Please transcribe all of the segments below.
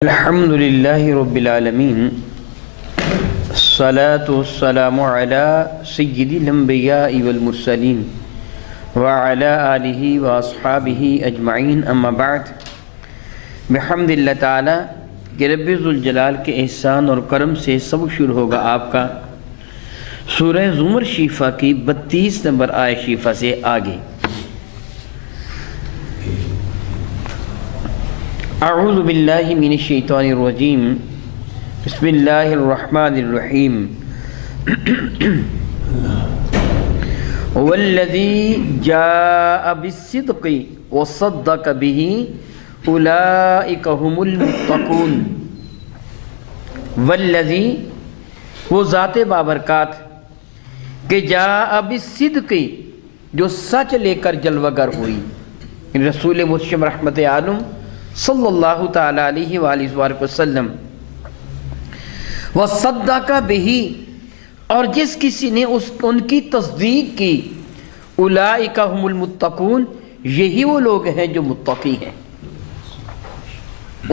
الحمد للہ رب العالمین الصلاة والسلام علی سید الانبیاء والمرسلین وعلی آلہ واصحابہ اجمعین اما بعد بحمد اللہ تعالی کہ رب ذوالجلال کے احسان اور کرم سے سبق شروع ہوگا آپ کا سورہ زمر شیفہ کی 32 نمبر آیت شیفہ سے آگے۔ اعوذ باللہ من الشیطان الرجیم بسم اللہ الرحمن الرحیم والذی جاء بالصدق وصدق به اولئک هم المتقون۔ والذی وہ ذات بابرکات کہ جاء بالصدق جو سچ لے کر جلوہ گر ہوئی، رسول مرشد رحمت عالم صلی اللہ تعالیٰ علیہ وآلہ وسلم، وصدق بہ اور جس کسی نے ان کی تصدیق کی، اولئک هم المتقون یہی وہ لوگ ہیں جو متقی ہیں۔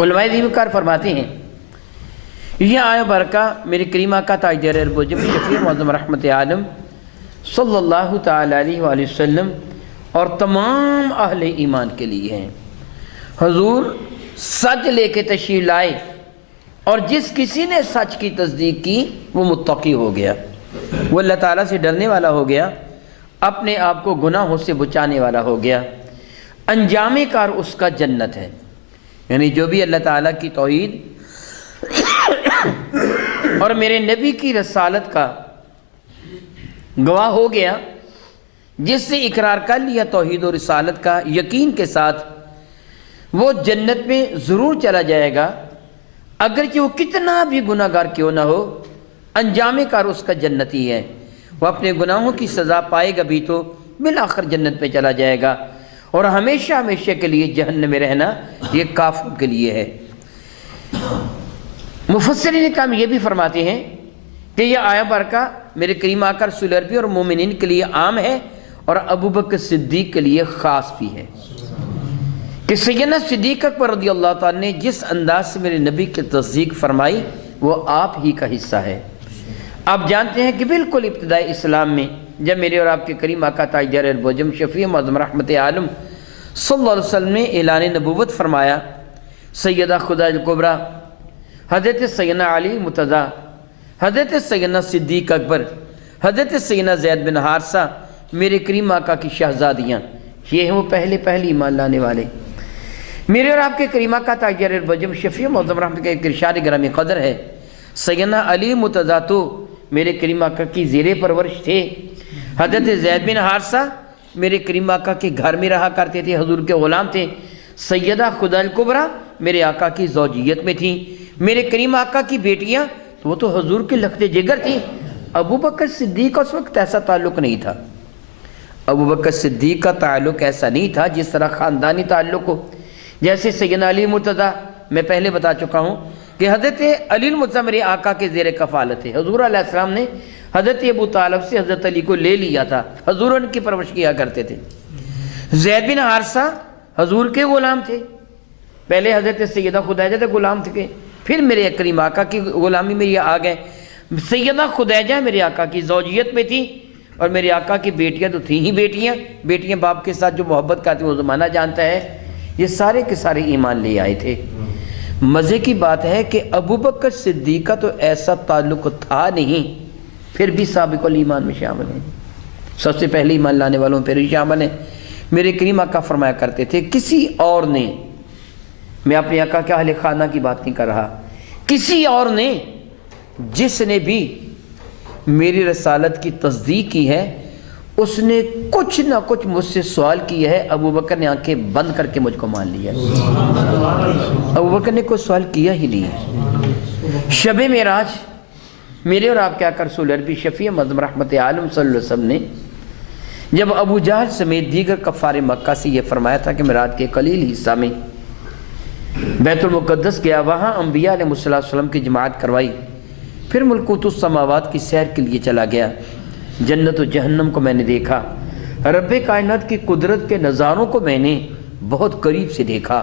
علماء دین کار فرماتے ہیں یہ آیہ برکہ میرے کریمہ کا تاجدار اربوجم شفیع معظم رحمت عالم صلی اللہ تعالیٰ علیہ وآلہ وسلم اور تمام اہل ایمان کے لیے ہیں۔ حضور سچ لے کے تشریف لائے اور جس کسی نے سچ کی تصدیق کی وہ متقی ہو گیا، وہ اللہ تعالیٰ سے ڈرنے والا ہو گیا، اپنے آپ کو گناہوں سے بچانے والا ہو گیا، انجام کار اس کا جنت ہے۔ یعنی جو بھی اللہ تعالیٰ کی توحید اور میرے نبی کی رسالت کا گواہ ہو گیا، جس سے اقرار کر لیا توحید و رسالت کا یقین کے ساتھ، وہ جنت میں ضرور چلا جائے گا، اگرچہ وہ کتنا بھی گناہ گار کیوں نہ ہو، انجام کار اس کا جنت ہی ہے۔ وہ اپنے گناہوں کی سزا پائے گا بھی تو بالآخر جنت میں چلا جائے گا، اور ہمیشہ ہمیشہ کے لیے جہنم میں رہنا یہ کافر کے لیے ہے۔ مفسرین کرام یہ بھی فرماتے ہیں کہ یہ آیہ برکہ میرے کریم آقا رسول عربی اور مومنین کے لیے عام ہے اور ابوبکر صدیق کے لیے خاص بھی ہے، کہ سیدنا صدیق اکبر رضی اللہ تعالیٰ نے جس انداز سے میرے نبی کی تصدیق فرمائی وہ آپ ہی کا حصہ ہے۔ آپ جانتے ہیں کہ بالکل ابتدائی اسلام میں جب میرے اور آپ کے کریم آقا تاجدار اربوجم شفیع معظم رحمت عالم صلی اللہ علیہ وسلم نے اعلان نبوت فرمایا، سیدہ خدای الکبریٰ حضرت سیدنا علی مرتضیٰ، حضرت سیدنا صدیق اکبر، حضرت سیدنا زید بن حارثہ میرے کریم آقا کی شہزادیاں، یہ ہیں وہ پہلے ایمان لانے والے۔ میرے اور آپ کے کریم آقا تاجدار اربوجم شفیع معظم رحمت کا ایک ارشاد گرامی قدر ہے، سیدنا علی مرتضیٰ تو میرے کریم آقا کی زیر پرورش تھے، حضرت زید بن حارثہ میرے کریم آقا کے گھر میں رہا کرتے تھے، حضور کے غلام تھے، سیدہ خدای الکبریٰ میرے آقا کی زوجیت میں تھیں، میرے کریم آقا کی بیٹیاں وہ تو حضور کے لخت جگر تھیں۔ ابوبکر صدیق کا اس وقت ایسا تعلق نہیں تھا، ابوبکر صدیق کا تعلق ایسا نہیں تھا جس طرح خاندانی تعلق ہو، جیسے سیدنا علی مرتضیٰ میں پہلے بتا چکا ہوں کہ حضرت علی مرتضیٰ میرے آقا کے زیر کفالت ہے۔ حضور علیہ السلام نے حضرت ابو طالب سے حضرت علی کو لے لیا تھا، حضور ان کی پرورش کیا کرتے تھے۔ زید بن حارثہ حضور کے غلام تھے، پہلے حضرت سیدہ خدیجہ کے غلام تھے، پھر میرے کریم آقا کی غلامی میں یہ آ گئے۔ سیدہ خدیجہ میرے آقا کی زوجیت میں تھی اور میرے آقا کی بیٹیاں تو تھیں ہی بیٹیاں باپ کے ساتھ جو محبت کرتی وہ زمانہ جانتا ہے، یہ سارے کے سارے ایمان لے آئے تھے۔ مزے کی بات ہے کہ ابوبکر صدیق کا تو ایسا تعلق تھا نہیں، پھر بھی سابق الایمان میں شامل ہیں، سب سے پہلے ایمان لانے والوں پھر بھی شامل ہیں۔ میرے کریم آقا فرمایا کرتے تھے کسی اور نے، میں اپنے آقا کے اہل خانہ کی بات نہیں کر رہا، کسی اور نے جس نے بھی میری رسالت کی تصدیق کی ہے اس نے کچھ نہ کچھ مجھ سے سوال کیا ہے، ابوبکر نے آنکھیں بند کر کے مجھ کو مان لیا۔ ابوبکر نے کوئی سوال کیا ہی نہیں ہے۔ شب معراج میرے اور آپ کے آقا رسول عربی شفیع معظم رحمت عالم صلی اللہ علیہ وسلم نے جب ابو جہل سمیت دیگر کفار مکہ سے یہ فرمایا تھا کہ معراج کے قلیل حصہ میں بیت المقدس گیا، وہاں انبیاء علیہ السلام کی جماعت کروائی، پھر ملکوت السماوات کی سیر کے لیے چلا گیا، جنت و جہنم کو میں نے دیکھا، رب کائنات کی قدرت کے نظاروں کو میں نے بہت قریب سے دیکھا،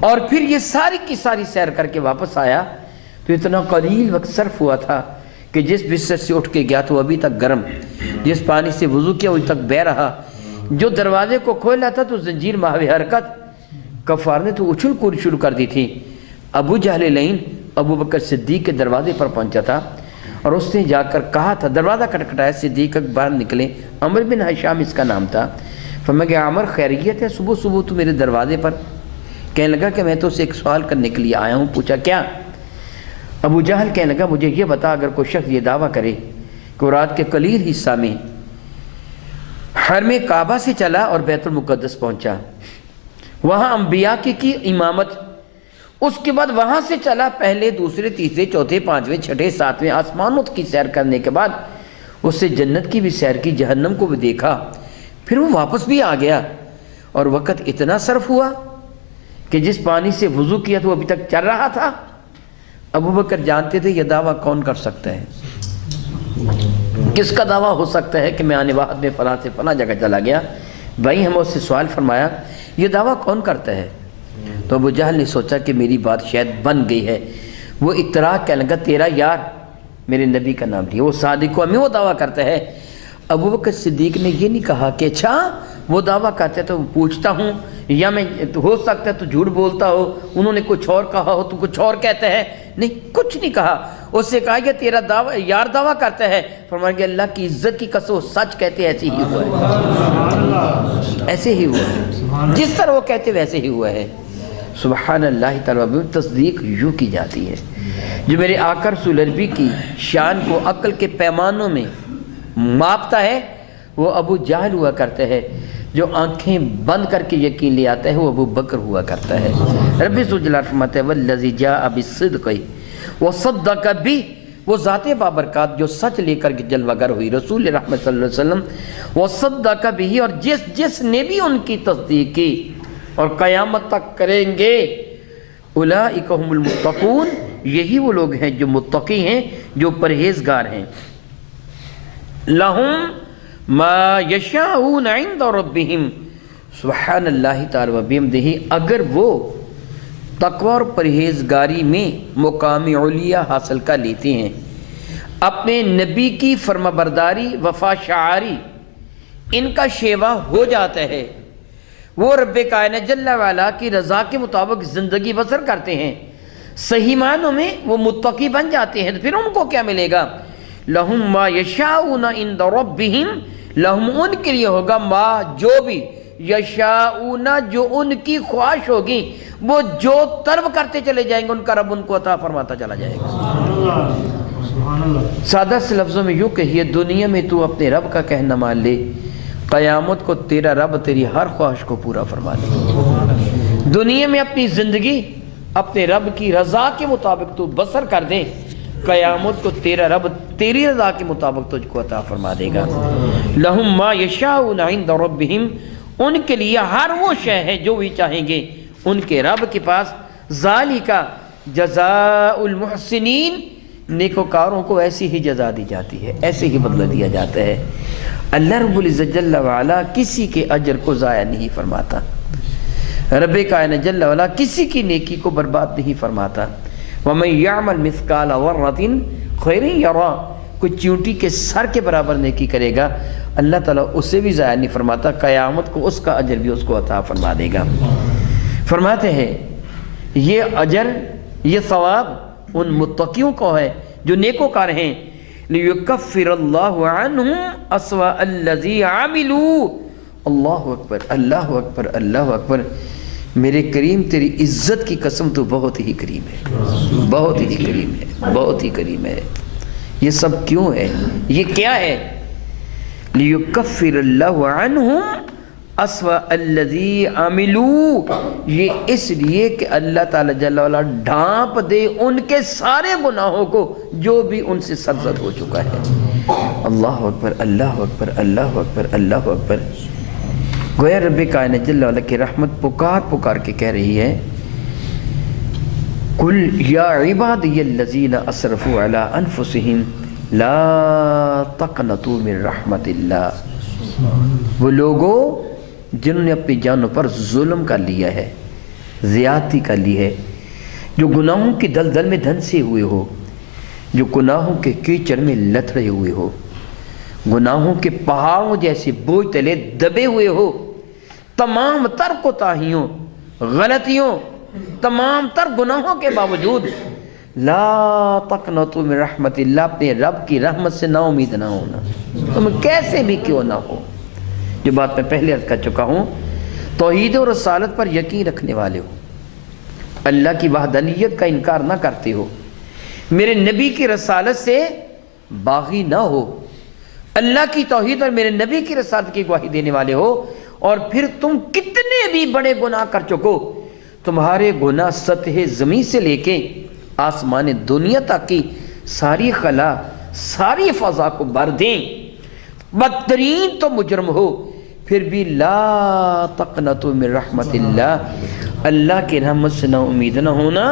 اور پھر یہ ساری کی ساری سیر کر کے واپس آیا تو اتنا قلیل وقت صرف ہوا تھا کہ جس بستر سے اٹھ کے گیا تو ابھی تک گرم، جس پانی سے وضو کیا ابھی تک بہہ رہا، جو دروازے کو کھولا تھا تو زنجیر محو حرکت، کفار نے تو اچھل کود شروع کر دی تھی۔ ابو جہل لعین ابو بکر صدیق کے دروازے پر پہنچا تھا اور اس نے جا کر کہا تھا، دروازہ کھٹکھٹایا، صدیق باہر نکلے، عمر بن حشام اس کا نام تھا۔ فرمایا عمر خیریت ہے، صبح صبح تو میرے دروازے پر؟ کہنے لگا کہ میں تو اسے ایک سوال کرنے کے لیے آیا ہوں۔ پوچھا کیا؟ ابو جہل کہنے لگا مجھے یہ بتا، اگر کوئی شخص یہ دعویٰ کرے کہ وہ رات کے قلیل حصہ میں حرم کعبہ سے چلا اور بیت المقدس پہنچا، وہاں انبیاء کی امامت، اس کے بعد وہاں سے چلا پہلے دوسرے تیسرے چوتھے پانچویں چھٹے ساتویں آسمانوں کی سیر کرنے کے بعد اس سے جنت کی بھی سیر کی، جہنم کو بھی دیکھا، پھر وہ واپس بھی آ گیا اور وقت اتنا صرف ہوا کہ جس پانی سے وضو کیا تو ابھی تک چل رہا تھا۔ ابو بکر جانتے تھے یہ دعویٰ کون کر سکتا ہے، کس کا دعویٰ ہو سکتا ہے کہ میں آنے واحد میں فلاں سے فلاں جگہ چلا گیا۔ بھائی ہم اس سے سوال فرمایا یہ دعویٰ کون کرتا ہے؟ تو ابو جہل نے سوچا کہ میری بات شاید بن گئی ہے، وہ اقتراح کہنے لگا تیرا یار میرے نبی کا نام لیا، وہ صادق و امین وہ دعویٰ کرتا ہے۔ ابو بکر صدیق نے یہ نہیں کہا کہ اچھا وہ دعویٰ کرتے تو پوچھتا ہوں، یا میں ہو سکتا ہے تو جھوٹ بولتا ہو، انہوں نے کچھ اور کہا ہو تو کچھ اور کہتا ہے، نہیں کچھ نہیں کہا۔ اس سے کہا کہ تیرا یار دعویٰ کرتا ہے، فرمایا کہ اللہ کی عزت کی قسم سچ کہتے ایسے ہی ہوا ہے، ایسے ہی ہوا ہے، جس طرح وہ کہتے ویسے ہی ہوا ہے۔ سبحان اللہ تعالیٰ، تصدیق یوں کی جاتی ہے۔ جو میرے آقا رسول عربی کی شان کو عقل کے پیمانوں میں ماپتا ہے وہ ابو جہل ہوا کرتا ہے، جو آنکھیں بند کر کے یقین لے آتا ہے وہ ابو بکر ہوا کرتا ہے۔ رب ذوالجلال فرماتا ہے والذی جاء بالصدق وصدق بہ، وہ ذات بابرکات جو سچ لے کر جلوہ گر ہوئی، رسول رحمت صلی اللہ علیہ وسلم، وصدق بہ، اور جس نے بھی ان کی تصدیق کی اور قیامت تک کریں گے، اولئک هم المتقون، یہی وہ لوگ ہیں جو متقی ہیں، جو پرہیزگار ہیں۔ لہم ما یشاءون عند ربہم، سبحان اللہ تعالی و بحمدہ، اگر وہ تقوی اور پرہیزگاری میں مقام علیہ حاصل کر لیتے ہیں، اپنے نبی کی فرما برداری وفا شعاری ان کا شیوا ہو جاتا ہے، وہ رب کائنات جل وعلا کی رضا کے مطابق زندگی بسر کرتے ہیں، صحیح معنوں میں وہ متقی بن جاتے ہیں، تو پھر ان کو کیا ملے گا؟ لہم ما یشاءون عند ربہم، لہم ان کے لیے ہوگا ما جو بھی، یشاءون جو ان کی خواہش ہوگی، وہ جو طلب کرتے چلے جائیں گے ان کا رب ان کو عطا فرماتا چلا جائے گا۔ سادہ سے لفظوں میں یوں کہیے، دنیا میں تو اپنے رب کا کہنا مان لے، قیامت کو تیرا رب تیری ہر خواہش کو پورا فرما دے۔ دنیا میں اپنی زندگی اپنے رب کی رضا کے مطابق تو بسر کر دے، قیامت کو تیرا رب تیری رضا کے مطابق تجھ کو عطا فرما دے گا۔ لہم ما یشاءون عند ربہم، ان کے لیے ہر وہ شے ہے جو بھی چاہیں گے ان کے رب کے پاس۔ ذالک جزاء المحسنین، نیکوکاروں کو ایسی ہی جزا دی جاتی ہے، ایسے ہی بدلہ دیا جاتا ہے۔ اللہ رب العزت جل وعلا کسی کے اجر کو ضائع نہیں فرماتا، رب کائنات جل وعلا کسی کی نیکی کو برباد نہیں فرماتا۔ وَمَن يَعْمَلْ مِثْقَالَ ذَرَّةٍ خَيْرًا يَرَهُ، کوئی چیونٹی کے سر کے برابر نیکی کرے گا اللہ تعالیٰ اسے بھی ضائع نہیں فرماتا، قیامت کو اس کا اجر بھی اس کو عطا فرما دے گا۔ فرماتے ہیں یہ اجر یہ ثواب ان متقیوں کو ہے جو نیکوکار ہیں۔ لِيُكَفِّرَ اللَّهُ عَنْهُمْ أَسْوَأَ الَّذِي عَمِلُوا، اللہ اکبر اللہ اکبر اللہ اکبر۔ میرے کریم تیری عزت کی قسم تو بہت ہی کریم ہے، بہت ہی کریم ہے، بہت ہی کریم ہے۔ یہ سب کیوں ہے؟ یہ کیا ہے؟ لِيُكَفِّرَ اللَّهُ عَنْهُمْ أَسْوَأَ الَّذِي عَمِلُوا، یہ اس لیے کہ اللہ تعالیٰ جل وعلا ڈھانپ دے ان کے سارے گناہوں کو جو بھی ان سے سرزد ہو چکا ہے۔ اللہ اکبر اللہ اکبر اللہ اکبر اللہ اکبر۔ گویا رب کائنات جل وعلا کی رحمت پکار پکار کے کہہ رہی ہے، قُلْ يَا عِبَادِيَ الَّذِينَ أَسْرَفُوا عَلَىٰ أَنفُسِهِمْ لَا تَقْنَطُوا مِن رَحْمَةِ اللَّهِ، وہ لوگوں جنہوں نے اپنی جانوں پر ظلم کر لیا ہے، زیادتی کر لی ہے، جو گناہوں کی دلدل میں دھنسے ہوئے ہو، جو گناہوں کے کیچڑ میں لتڑے ہوئے ہو، گناہوں کے پہاڑوں جیسے بوجھ تلے دبے ہوئے ہو، تمام تر کوتاہیوں، غلطیوں، تمام تر گناہوں کے باوجود لا تقنطوا من رحمت اللہ، اپنے رب کی رحمت سے نا امید نہ ہونا، تم کیسے بھی کیوں نہ ہو۔ جو بات میں پہلے عرض کر چکا ہوں، توحید و رسالت پر یقین رکھنے والے ہو، اللہ کی وحدانیت کا انکار نہ کرتے ہو، میرے نبی کی رسالت سے باغی نہ ہو، اللہ کی توحید اور میرے نبی کی رسالت کی گواہی دینے والے ہو، اور پھر تم کتنے بھی بڑے گناہ کر چکو، تمہارے گناہ سطح زمین سے لے کے آسمان دنیا تک کی ساری خلا، ساری فضا کو بھر دیں، بدترین تو مجرم ہو، پھر بھی لا تقنطوا من رحمت اللہ، اللہ کی رحمت سے نا امید نہ ہونا،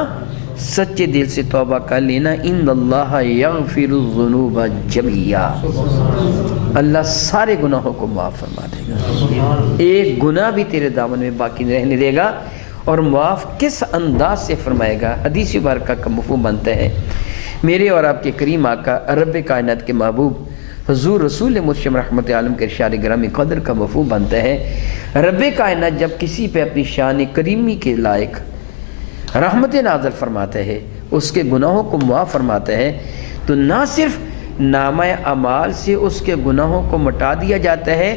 سچے دل سے توبہ کر لینا، ان اللہ یغفر الذنوب جميعا، اللہ سارے گناہوں کو معاف فرما دے گا، ایک گناہ بھی تیرے دامن میں باقی نہیں رہنے دے گا۔ اور معاف کس انداز سے فرمائے گا؟ حدیث مبارکہ کا مفہوم بنتا ہے، میرے اور آپ کے کریم آقا رب کائنات کے محبوب حضور رسول مرشد رحمت عالم کے ارشاد گرامی قدر کا مفہوم بنتا ہے، رب کائنات جب کسی پہ اپنی شان کریمی کے لائق رحمت نازل فرماتا ہے، اس کے گناہوں کو معاف فرماتا ہے، تو نہ صرف نامہ اعمال سے اس کے گناہوں کو مٹا دیا جاتا ہے،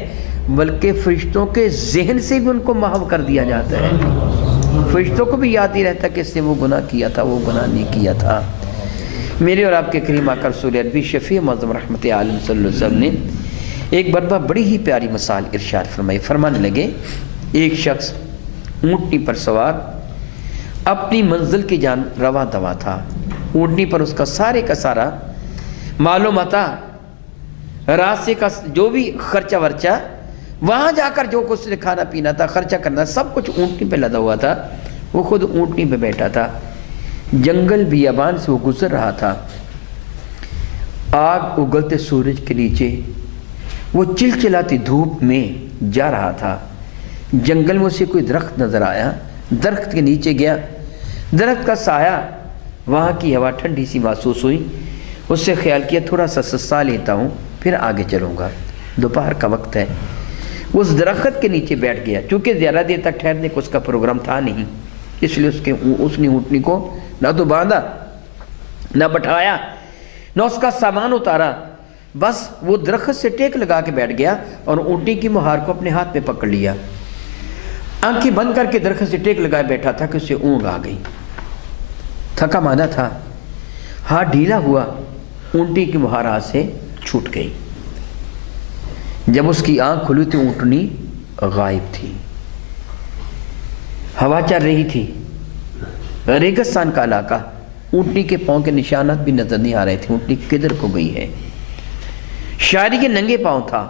بلکہ فرشتوں کے ذہن سے بھی ان کو محو کر دیا جاتا ہے، فرشتوں کو بھی یاد ہی رہتا کہ اس نے وہ گناہ کیا تھا، وہ گناہ نہیں کیا تھا۔ میرے اور آپ کے کریم آقا رسول عربی شفیع معظم رحمت عالم صلی اللہ علیہ وسلم نے ایک مرتبہ بڑی ہی پیاری مثال ارشاد فرمائی، فرمانے لگے ایک شخص اونٹنی پر سوار اپنی منزل کی جانب رواں دواں تھا، اونٹنی پر اس کا سارے کا سارا مال و متاع، راستے کا جو بھی خرچہ ورچہ، وہاں جا کر جو کچھ کھانا پینا تھا، خرچہ کرنا، سب کچھ اونٹنی پہ لدا ہوا تھا، وہ خود اونٹنی پہ بیٹھا تھا، جنگل بیابان سے وہ گزر رہا تھا، آگ اگلتے سورج کے نیچے وہ چلچلاتی دھوپ میں جا رہا تھا، جنگل میں اسے کوئی درخت نظر آیا، درخت کے نیچے گیا، درخت کا سایہ، وہاں کی ہوا ٹھنڈی سی محسوس ہوئی، اس سے خیال کیا تھوڑا سا سا لیتا ہوں پھر آگے چلوں گا، دوپہر کا وقت ہے، اس درخت کے نیچے بیٹھ گیا، چونکہ زیادہ دیر تک ٹھہرنے کو اس کا پروگرام تھا نہیں، اس لیے اس نے اونٹنی کو نہ تو باندھا، نہ بٹھایا، نہ اس کا سامان اتارا، بس وہ درخت سے ٹیک لگا کے بیٹھ گیا اور اونٹنی کی مہار کو اپنے ہاتھ میں پکڑ لیا، آنکھیں بند کر کے درخت سے ٹیک لگائے بیٹھا تھا کہ اسے اونگ آ گئی، تھکا ماندہ تھا، ہاتھ ڈھیلا ہوا، اونٹنی کی مہار ہاتھ سے چھوٹ گئی، جب اس کی آنکھ کھلی تو اونٹنی غائب تھی، ہوا چل رہی تھی، ریگستان کا علاقہ، اونٹنی کے پاؤں کے نشانات بھی نظر نہیں آ رہے تھے، اونٹنی کدھر کو گئی ہے، شاعری کے ننگے پاؤں تھا،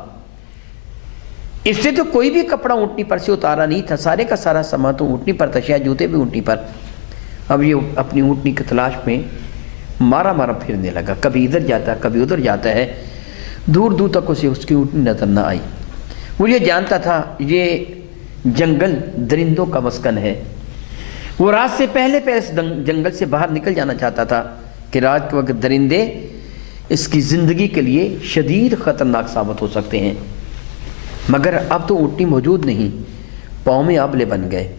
اس سے تو کوئی بھی کپڑا اونٹنی پر سے اتارا نہیں تھا، سارے کا سارا سامان تو اونٹنی پر تھا، شاید جوتے بھی اونٹنی پر، اب یہ اپنی اونٹنی کی تلاش میں مارا مارا پھرنے لگا، کبھی ادھر جاتا ہے کبھی ادھر جاتا ہے، دور دور تک اسے اس کی اونٹنی نظر نہ آئی، وہ یہ جانتا تھا یہ جنگل درندوں کا مسکن ہے، وہ رات سے پہلے اس جنگل سے باہر نکل جانا چاہتا تھا کہ رات کے وقت درندے اس کی زندگی کے لیے شدید خطرناک ثابت ہو سکتے ہیں، مگر اب تو اونٹنی موجود نہیں، پاؤں میں آبلے بن گئے،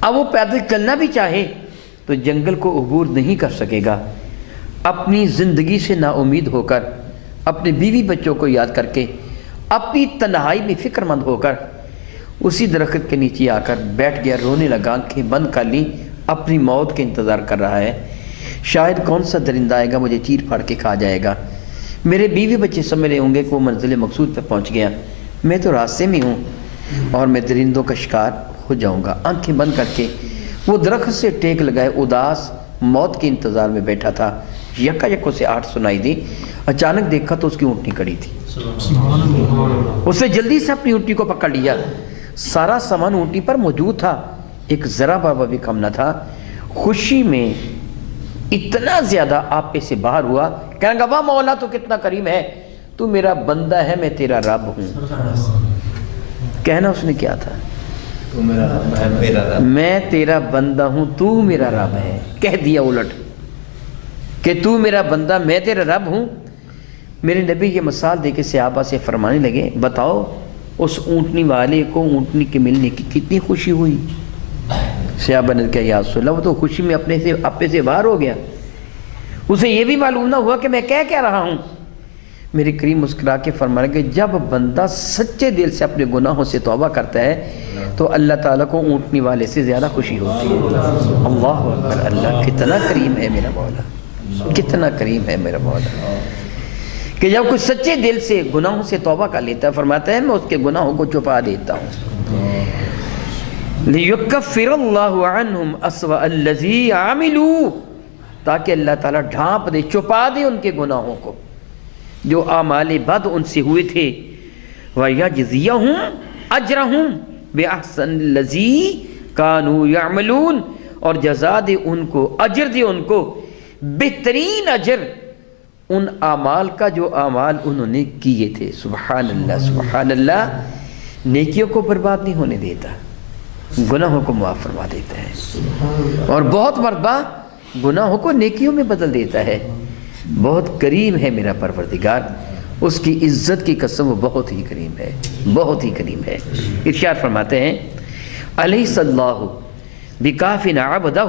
اب وہ پیدل چلنا بھی چاہے تو جنگل کو عبور نہیں کر سکے گا، اپنی زندگی سے نا امید ہو کر، اپنے بیوی بچوں کو یاد کر کے، اپنی تنہائی میں فکر مند ہو کر اسی درخت کے نیچے آ کر بیٹھ گیا، رونے لگا، آنکھیں بند کر لی، اپنی موت کے انتظار کر رہا ہے، شاید کون سا درندہ آئے گا مجھے چیر پھاڑ کے کھا جائے گا، میرے بیوی بچے سمجھ رہے ہوں گے کہ وہ منزل مقصود پہ پہنچ گیا، میں تو راستے میں ہوں اور میں درندوں کا شکار ہو جاؤں گا، آنکھیں بند کر کے وہ درخت سے ٹیک لگائے اداس موت کے انتظار میں بیٹھا تھا، یکا یک اسے آہٹ سنائی دی، اچانک دیکھا تو اس کی اونٹنی کڑی تھی، اس نے جلدی سے اپنی اونٹنی کو پکڑ لیا، سارا سامان اونٹنی پر موجود تھا، ایک ذرا بابا بھی کم نہ تھا، خوشی میں اتنا زیادہ آپ پہ سے باہر ہوا، کہنے گا واہ مولا تو کتنا کریم ہے، تو میرا بندہ ہے میں تیرا رب ہوں، کہنا اس نے کیا تھا، میں تیرا بندہ ہوں، تو میرا رب ہے. کہہ دیا الٹ کہ تو میرا بندہ، میں تیرا رب ہوں. میرے نبی یہ مثال دے کے صحابہ سے فرمانے لگے، بتاؤ اس اونٹنی والے کو اونٹنی کے ملنے کی کتنی خوشی ہوئی. صحابہ نے کہا یا رسول اللہ، وہ تو خوشی میں اپنے سے باہر ہو گیا، اسے یہ بھی معلوم نہ ہوا کہ میں کہہ رہا ہوں. میرے کریم مسکرا کے فرمانے کہ جب بندہ سچے دل سے اپنے گناہوں سے توبہ کرتا ہے تو اللہ تعالیٰ کو اونٹنی والے سے زیادہ خوشی ہوتی ہے. اللہ اکبر، اللہ کتنا کریم ہے میرا مولا، کتنا کریم ہے میرا مولا، کہ جب کوئی سچے دل سے گناہوں سے توبہ کر لیتا ہے، فرماتا ہے میں اس کے گناہوں کو چھپا دیتا ہوں. لِيُكَفِّرَ اللَّهُ عَنْهُمْ أَسْوَأَ الَّذِي عَمِلُوا، تاکہ اللہ تعالیٰ ڈھانپ دے، چھپا دے ان کے گناہوں کو جو اعمال بد ان سے ہوئے تھے. وَيَجْزِيَهُمْ أَجْرَهُمْ بِأَحْسَنِ الَّذِي كَانُوا يَعْمَلُونَ، اور جزا دے ان کو، اجر دے ان کو بہترین اجر ان اعمال کا جو اعمال انہوں نے کیے تھے. سبحان اللہ سبحان اللہ. نیکیوں کو برباد نہیں ہونے دیتا، گناہوں کو معاف فرما دیتا ہے، اور بہت مرتبہ گناہوں کو نیکیوں میں بدل دیتا ہے. بہت کریم ہے میرا پروردگار، اس کی عزت کی قسم وہ بہت ہی کریم ہے، بہت ہی کریم ہے. ارشاد فرماتے ہیں الیس اللہ بکاف عبدہ،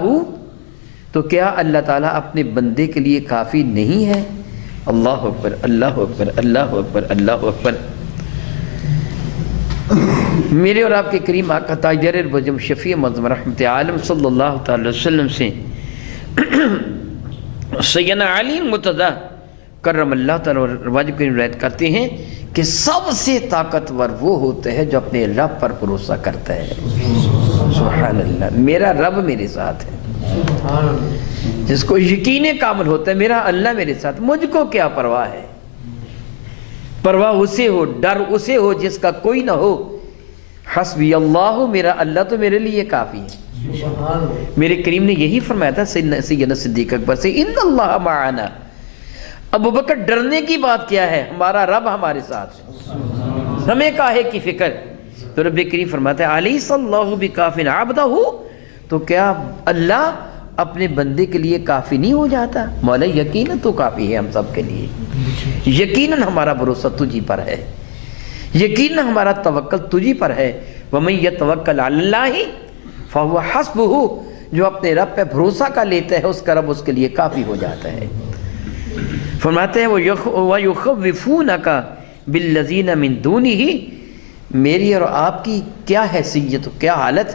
تو کیا اللہ تعالیٰ اپنے بندے کے لیے کافی نہیں ہے. اللہ اکبر اللہ اکبر اللہ اکبر اللہ اکبر. میرے اور آپ کے کریم آقا تاجر البجم شفیع معظم رحمت عالم صلی اللہ تعالی وسلم سے سیدنا علی مرتضیٰ کرم اللہ تعالی واجب کی روایت کرتے ہیں کہ سب سے طاقتور وہ ہوتا ہے جو اپنے رب پر بھروسہ کرتا ہے. سبحان اللہ، میرا رب میرے ساتھ ہے، جس کو یقین کامل ہوتا ہے میرا اللہ میرے ساتھ، مجھ کو کیا پرواہ ہے. پرواہ اسے ہو، ڈر اسے ہو جس کا کوئی نہ ہو. حسبی اللہ، میرا اللہ تو میرے لیے کافی ہے. میرے کریم نے یہی فرمایا تھا سیدنا صدیق اکبر سے، ان اللہ معنا. ابو بکر ڈرنے کی بات کیا ہے، ہمارا رب ہمارے ساتھ ہے، ہمیں کاہے کی فکر. تو رب کریم فرماتا ہے الیس اللہ بکاف عبدہ، تو کیا اللہ اپنے بندے کے لیے کافی نہیں ہو جاتا. مولا یقیناً تو کافی ہے ہم سب کے لیے، یقیناً ہمارا بھروسہ تجھی پر ہے، یقیناً ہمارا توکل تجھی پر ہے. وَمَن يَتَوَكَّلْ عَلَى اللَّهِ فَهُوَ حَسْبُهُ، جو اپنے رب پہ بھروسہ کر لیتا ہے اس کا رب اس کے لیے کافی ہو جاتا ہے. فرماتے ہیں وَيُخَوِّفُونَكَ بِالَّذِينَ مِن دُونِهِ، میری اور آپ کی کیا حیثیت، کیا حالت.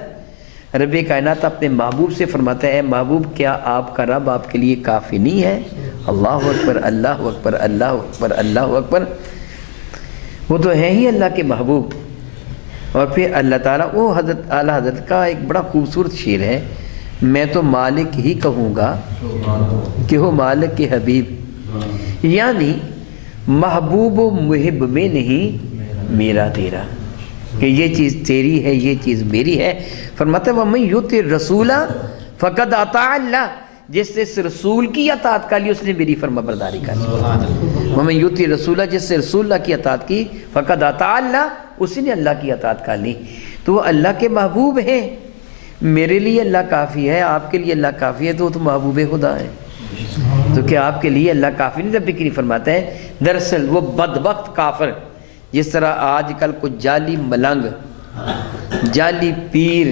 رب کائنات اپنے محبوب سے فرماتا ہے محبوب کیا آپ کا رب آپ کے لیے کافی نہیں ہے. اللہ اکبر اللہ اکبر اللہ اکبر اللہ اکبر. وہ تو ہے ہی اللہ کے محبوب. اور پھر اللہ تعالیٰ، وہ حضرت اعلیٰ حضرت کا ایک بڑا خوبصورت شعر ہے، میں تو مالک ہی کہوں گا کہ ہو مالک کے حبیب، یعنی محبوب و محب میں نہیں میرا تیرا، کہ یہ چیز تیری ہے یہ چیز میری ہے. فرماتا ہے وَمَن يُطِعِ الرَّسُولَ فَقَدْ أَطَاعَ اللَّهَ، جس نے اس رسول کی اطاعت کر لی اس نے میری فرما برداری کر لی. وَمَن يُطِعِ الرَّسُولَ، جس سے رسول اللہ کی اطاعت کی، فَقَدْ أَطَاعَ اللَّهَ، اسی نے اللہ کی اطاعت کر لی. تو وہ اللہ کے محبوب ہیں، میرے لیے اللہ کافی ہے، آپ کے لیے اللہ کافی ہے، تو وہ تو محبوب خدا ہے. تو کیا آپ کے لیے اللہ کافی نہیں؟ رب کریم فرماتا ہے دراصل وہ بدبخت کافر، جس طرح آج کل کو جعلی ملنگ، جعلی پیر،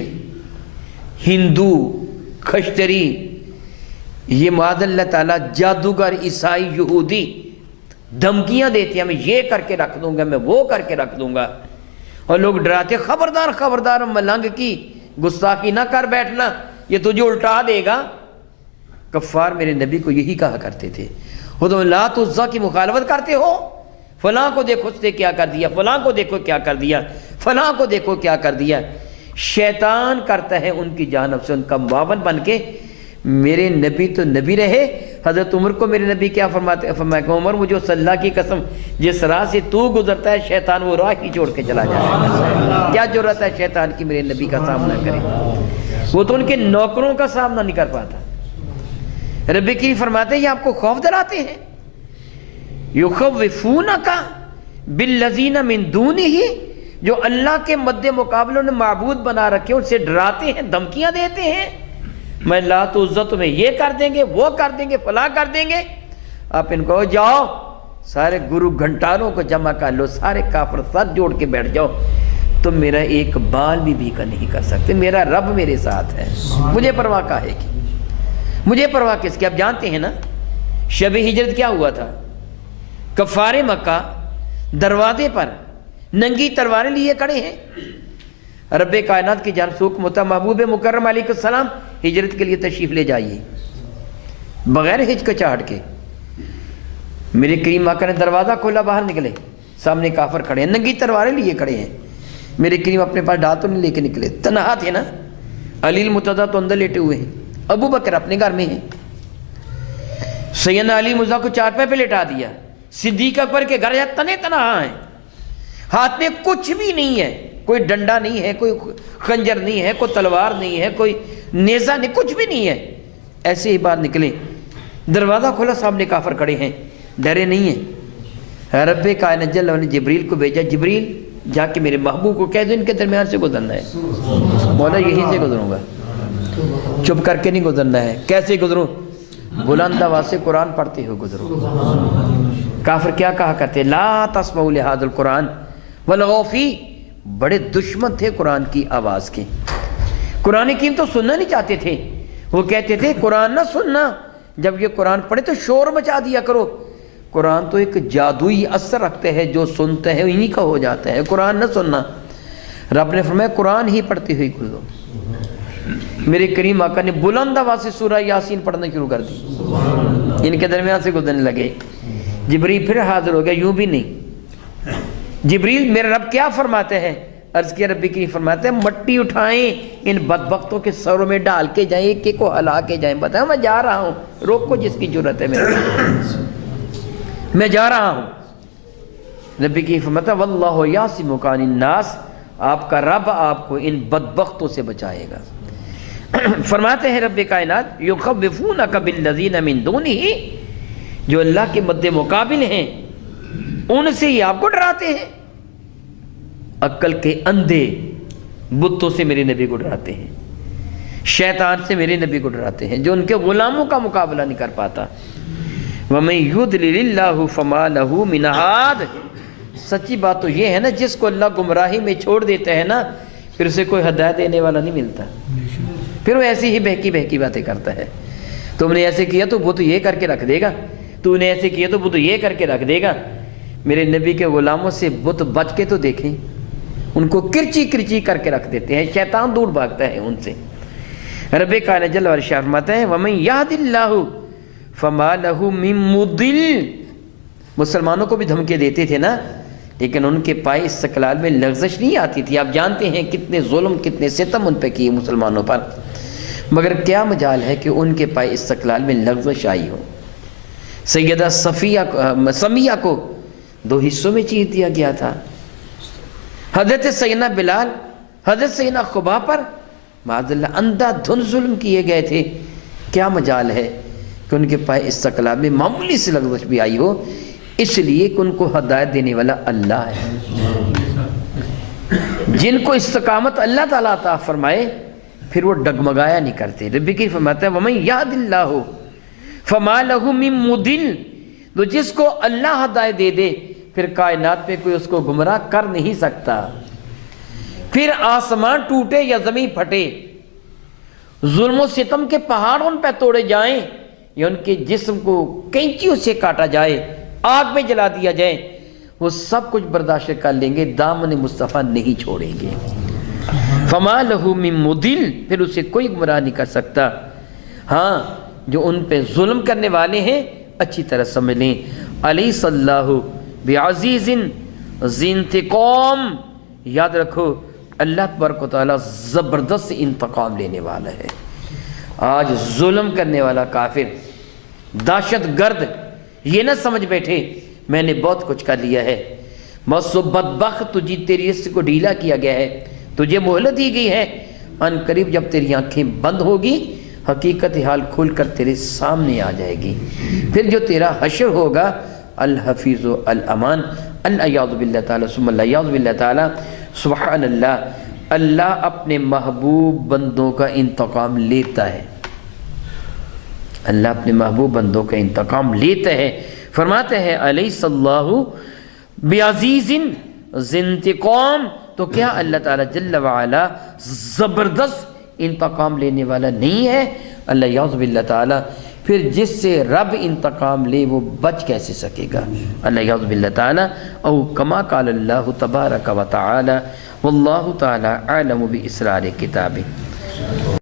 ہندو، کھشتری، یہ معاذ اللہ تعالیٰ جادوگر، عیسائی، یہودی دھمکیاں دیتے ہیں میں یہ کر کے رکھ دوں گا، میں وہ کر کے رکھ دوں گا، اور لوگ ڈراتے خبردار خبردار ملنگ کی گستاخی نہ کر بیٹھنا، یہ تجھے الٹا دے گا. کفار میرے نبی کو یہی کہا کرتے تھے، وہ تم لات عزا کی مخالفت کرتے ہو، فلاں کو دیکھو اس نے کیا کر دیا، فلاں کو دیکھو کیا کر دیا، فلاں کو دیکھو کیا کر دیا. شیطان کرتا ہے ان کی جانب سے ان کا معاون بن کے. میرے نبی تو نبی رہے. حضرت عمر کو میرے نبی کیا فرماتے، فرمایا کہ عمر مجھے صلی اللہ کی قسم جس راہ سے تو گزرتا ہے شیطان وہ راہ ہی چھوڑ کے چلا جائے گا. کیا ضرورت ہے شیطان کی میرے نبی کا سامنا کرے، وہ تو ان کے نوکروں کا سامنا نہیں کر پاتا. رب کی فرماتے ہیں یہ آپ کو خوف دلاتے ہیں. یخوفونک بالذین من دونہ، جو اللہ کے مد مقابلے نے معبود بنا رکھے ان سے ڈراتے ہیں، دھمکیاں دیتے ہیں، میں لات و عزا تمہیں یہ کر دیں گے، وہ کر دیں گے، فلاں کر دیں گے، آپ ان کو جاؤ سارے گرو گھنٹاروں کو جمع کر لو، سارے کافر ساتھ جوڑ کے بیٹھ جاؤ، تم میرا ایک بال بھی بھیکا نہیں کر سکتے، میرا رب میرے ساتھ ہے، مجھے پرواہ کاہے کی، مجھے پرواہ کس کی؟ آپ جانتے ہیں نا شب ہجرت کیا ہوا تھا؟ کفار مکہ دروازے پر ننگی تلواریں لیے کھڑے ہیں، رب کائنات کی جانب سے حکم ہوتا محبوب مکرم علیہ السلام ہجرت کے لیے تشریف لے جائیے، بغیر ہچکچاہٹ کے میرے کریم آقا نے دروازہ کھولا، باہر نکلے، سامنے کافر کھڑے ہیں، ننگی تلواریں لیے کھڑے ہیں، میرے کریم اپنے پاس ڈال تو نہیں لے کے نکلے، تنہا تھے نا، علی المرتضیٰ تو اندر لیٹے ہوئے ہیں، ابو بکر اپنے گھر میں ہیں، سیدنا علی مرزا کو چارپائی پہ لٹا دیا، صدیق اکبر کے گھر تنے تنہا ہیں، ہاتھ میں کچھ بھی نہیں ہے، کوئی ڈنڈا نہیں ہے، کوئی خنجر نہیں ہے، کوئی تلوار نہیں ہے، کوئی نیزہ نہیں، کچھ بھی نہیں ہے، ایسے ہی باہر نکلے، دروازہ کھولا، سامنے کافر کھڑے ہیں، ڈرے نہیں ہیں، رب کائنات جل وعلا نے جبریل کو بھیجا، جبریل جا کے میرے محبوب کو کہہ دو ان کے درمیان سے گزرنا ہے، مولا یہیں سے گزروں گا، چپ کر کے نہیں گزرنا ہے، کیسے گزروں؟ بلند آواز سے قرآن پڑھتے ہوئے گزرو۔ کافر کیا کہا کرتے؟ لا تسمعوا لہذا القرآن والغوا فیہ، بڑے دشمن تھے قرآن کی آواز کے، قرآن کریم تو سننا نہیں چاہتے تھے، وہ کہتے تھے قرآن نہ سننا، جب یہ قرآن پڑھے تو شور مچا دیا کرو، قرآن تو ایک جادوئی اثر رکھتے ہیں، جو سنتے ہیں انہی کا ہو جاتا ہے، قرآن نہ سننا۔ رب نے فرمایا قرآن ہی پڑھتے ہوئے گزرو۔ میرے کریم آقا نے بلند آواز سے سورہ یاسین پڑھنا شروع کر دی، ان کے درمیان سے گزرنے لگے، جبریل پھر حاضر ہو گیا، یوں بھی نہیں، جبریل میرا رب کیا فرماتے ہیں؟ عرض کیا ربی کریم فرماتے ہیں مٹی اٹھائیں، ان بدبختوں کے سروں میں ڈال کے جائیں، ایک ایک کو ہلا کے جائیں، بتائیں میں جا رہا ہوں، روکو جس کی جرت ہے میرے، میں جا رہا ہوں۔ نبی کی فرماتا واللہ یعصمک عن الناس، آپ کا رب آپ کو ان بدبختوں سے بچائے گا۔ فرماتے ہیں رب کائنات یخوفونک بالذین من دونہ، جو اللہ کے مد مقابل ہیں ان سے ہی آپ کو ڈراتے ہیں، عقل کے اندھے بتوں سے میرے نبی کو ڈراتے ہیں، شیطان سے میرے نبی کو ڈراتے ہیں، جو ان کے غلاموں کا مقابلہ نہیں کر پاتا۔ وَمَن يُضْلِلِ اللَّهُ فَمَا لَهُ مِنْ هَادٍ، سچی بات تو یہ ہے نا، جس کو اللہ گمراہی میں چھوڑ دیتا ہے نا، پھر اسے کوئی ہدایت دینے والا نہیں ملتا، پھر وہ ایسی ہی بہکی بہکی باتیں کرتا ہے، تم نے ایسے کیا تو وہ تو یہ کر کے رکھ دے گا، تو نے ایسے کیا تو وہ تو یہ کر کے رکھ دے گا۔ میرے نبی کے غلاموں سے بت بچ کے تو دیکھیں، ان کو کرچی کرچی کر کے رکھ دیتے ہیں، شیطان دور بھاگتا ہے ان سے۔ رب کائنات جل وعلا فرماتا ہے وَمَن يَهْدِ اللَّهُ فَمَا لَهُ مِن مُضِلٍّ، مسلمانوں کو بھی دھمکے دیتے تھے نا، لیکن ان کے پائے استقلال میں لغزش نہیں آتی تھی۔ آپ جانتے ہیں کتنے ظلم کتنے ستم ان پہ کیے مسلمانوں پر، مگر کیا مجال ہے کہ ان کے پائے استقلال میں لغزش آئی ہو۔ سیدہ سمیہ کو 2 حصوں میں چیر دیا گیا تھا، حضرت سیدنا بلال، حضرت سیدنا خباب پر معاذ اللہ اندھا دھن ظلم کیے گئے تھے، کیا مجال ہے کہ ان کے پائے استقلال میں معمولی سے لغزش بھی آئی ہو، اس لیے کہ ان کو ہدایت دینے والا اللہ ہے، جن کو استقامت اللہ تعالیٰ عطا فرمائے پھر وہ ڈگمگایا نہیں کرتے۔ ربی کی فرماتا ہے وَمَن يَهْدِ اللَّهُ فَمَا لَهُ مِن مُضِلٍّ، تو جس کو اللہ ہدایت دے دے پھر کائنات میں کوئی اس کو گمراہ کر نہیں سکتا، پھر آسمان ٹوٹے یا زمین پھٹے، ظلم و ستم کے پہاڑ ان پہ توڑے جائیں یا ان کے جسم کو کینچیوں سے کاٹا جائے، آگ میں جلا دیا جائے، وہ سب کچھ برداشت کر لیں گے، دامن مصطفیٰ نہیں چھوڑیں گے۔ فما لہو من مضل، پھر اسے کوئی گمراہ نہیں کر سکتا۔ ہاں جو ان پہ ظلم کرنے والے ہیں اچھی طرح سمجھ لیں، الیس اللہ بعزیز ذی انتقام، یاد رکھو اللہ تبارک و تعالیٰ زبردست انتقام لینے والا ہے۔ آج ظلم کرنے والا کافر، دہشت گرد یہ نہ سمجھ بیٹھے میں نے بہت کچھ کر لیا ہے، بس بدبخت تجھے تیری رزق کو ڈھیلا کیا گیا ہے، تجھے مہلت دی گئی ہے، ان قریب جب تیری آنکھیں بند ہوگی حقیقت حال کھل کر تیرے سامنے آ جائے گی، پھر جو تیرا حشر ہوگا الحفیظ و الامان، العیاذ باللہ تعالیٰ ثم العیاذ باللہ تعالیٰ۔ سبحان اللہ، اللہ اپنے محبوب بندوں کا انتقام لیتا ہے، اللہ اپنے محبوب بندوں کا انتقام لیتا ہے۔ فرماتے ہیں الیس اللہ بعزیز ذی انتقام، تو کیا اللہ تعالیٰ جل وعلا زبردست انتقام لینے والا نہیں ہے؟ اللہ یعوذ باللہ تعالیٰ، پھر جس سے رب انتقام لے وہ بچ کیسے سکے گا؟ اللہ یعوذ باللہ تعالیٰ، او کما قال اللہ تبارک و تعالی، واللہ تعالی اعلم باسرار کتابہ۔